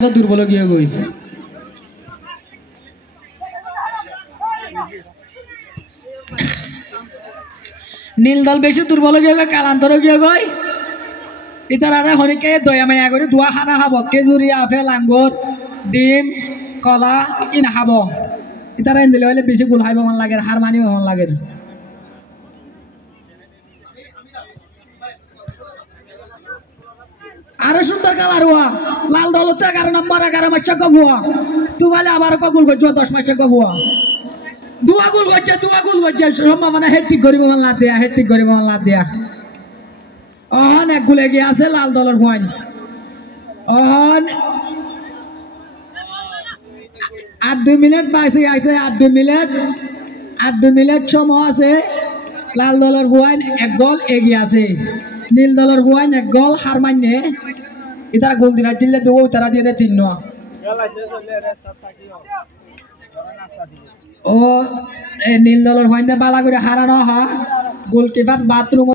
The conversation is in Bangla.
দুর্বল গিয়ে গই নীল দল বেশি দুর্বল গিয়ে গই কালান্তর গিয়ে গই ইতারা হরিকে দয়া মায়া করে দুয়া খানা খাব খেজুরি আপেল আঙ্গুর ডিম কলা ইন খাব ইতারা দিলে হলে বেশি গুল খাইব মন লাগে হার মানিব মন লাগে আরো সুন্দর কালার হওয়া লাল দলতে 11 নম্বর 11 মাস গভুয়া তুমালে আবার কগুল করছো 10 মাস গভুয়া দুয়া গুল করছে সম্ভাবনা হেট্রিক করিব না দিয়া হেট্রিক করিব না দিয়া অহন এক গুলে গিয়ে আছে লাল দলের পয়েন্ট অহন 8 মিনিট বাইসে আইছে 8 মিনিট সময় আছে লাল দলের পয়েন্ট এক গোল এগিয়ে আছে নীল দলের পয়েন্ট এক গোল হার মাননে ইতারা গোল দিনা চিল্লে দেবো তারা দিয়ে দেয় 3 ও নীল দলের পয়েন্টে বালা করে হারানো হয় গোলকিপার বাথরুম